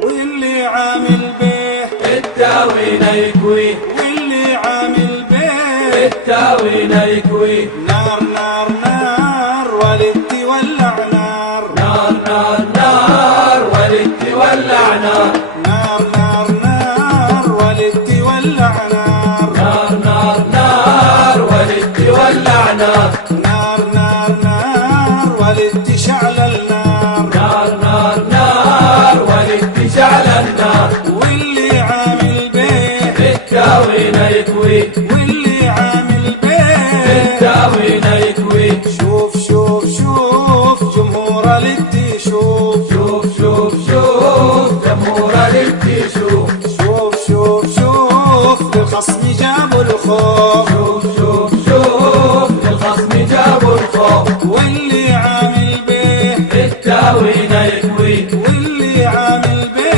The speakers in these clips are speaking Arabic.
واللي عامل به التاوين يكوي، واللي عامل به التاوين يكوي. نار نار نار ولد ولع نار، نار نار نار ولد ولع نار، نار نار نار ولد ولع نار، نار نار نار ولد ولع نار، نار نار نار ولد شعل النار، نار نار نار ولد شعل النار. واللي عامل به التاوين يكوي، واللي عامل به التاوين يكوي. شوف شوف شوف جمهور الدي شوف، شوف شوف شوف جمهور الدي شوف، شوف شوف شوف للخصم جابوا الخوف، شوف شوف شوف للخصم جابوا الخوف. واللي عامل به التاوين يكوي، واللي عامل به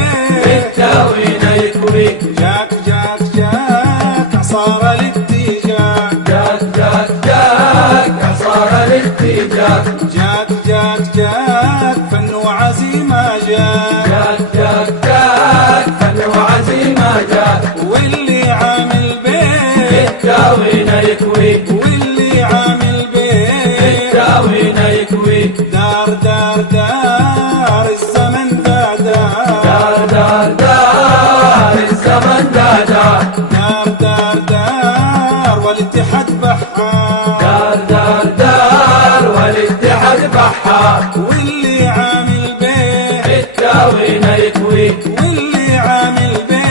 التاوين يكوي. جاك جاك جاك عصار الدي جاك، جاك جاك جاك عصار الاتجاك، جاك جاك جاك فن وعزيمة جاك، جاك جاك جاك فن وعزيمة جاك. واللي عامل به التاوين يكوي، واللي عامل به التاوين يكوي. دار دار دار الزمن دار دار دار دار الزمن دار، دار دار دار والاتحاد بحار، دار دار دار والاتحاد بحار. واللي عامل به التاوين يكوي، واللي عامل به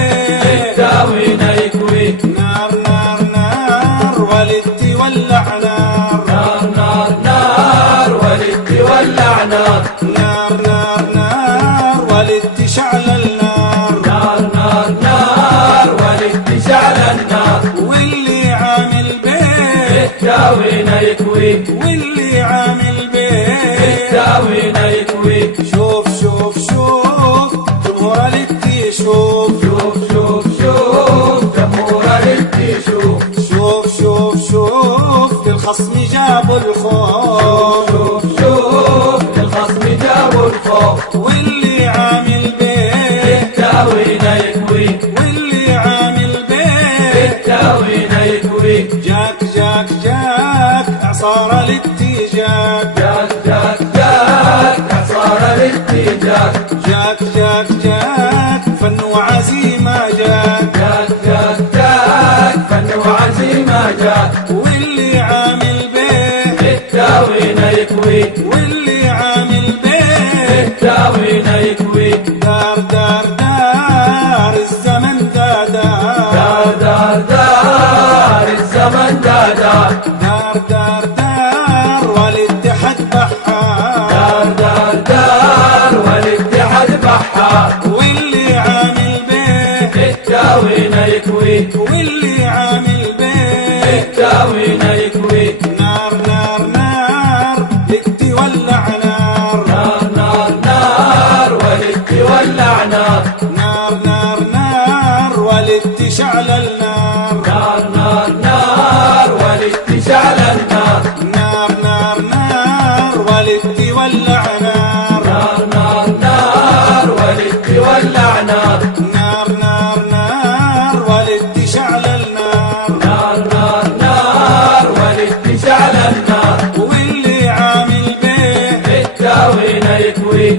التاوين يكوي. نار نار نار والدي ولع نار، نار نار نار ولد ولع نار، نار نار نار والدي شعل النار، نار نار نار ولد شعل النار. واللي عامل به التاوين يكوي، واللي عامل به التاوين يكوي. شوف شوف شوف جمهور الدي شوف، شوف شوف شوف جمهور الدي شوف، شوف شوف شوف للخصم جابوا الخوف، شوف شوف للخصم جابوا الخوف. واللي عامل به التاوين يكوي، واللي عامل به التاوين يكوي. جاك جاك جاك اعصار الدي جاك، جاك جاك جاك عصار الاتجاك، جاك جاك جاك فن وعزيمة جاك، جاك جاك جاك فن وعزيمة جاك. واللي عامل به التاوين يكوي، واللي عامل به التاوين يكوي. دار دار دار الزمن دار، دار دار دار الزمن دار، دار دار دار والاتحاد بحار، دار دار دار والاتحاد بحار. واللي عامل به التاوين يكوي، واللي عامل به التاوين يكوي. نار نار نار لدي ولع نار، نار نار نار ولد ولع نار، نار نار نار ولدي شعل النار، نار نار نار ولد شعل النار، نار نار نار ولدي ولع نار، نار نار نار ولد ولع نار، نار نار نار ولدي شعل النار، نار نار نار ولد شعل النار. واللي عامل به التاوين يكوي،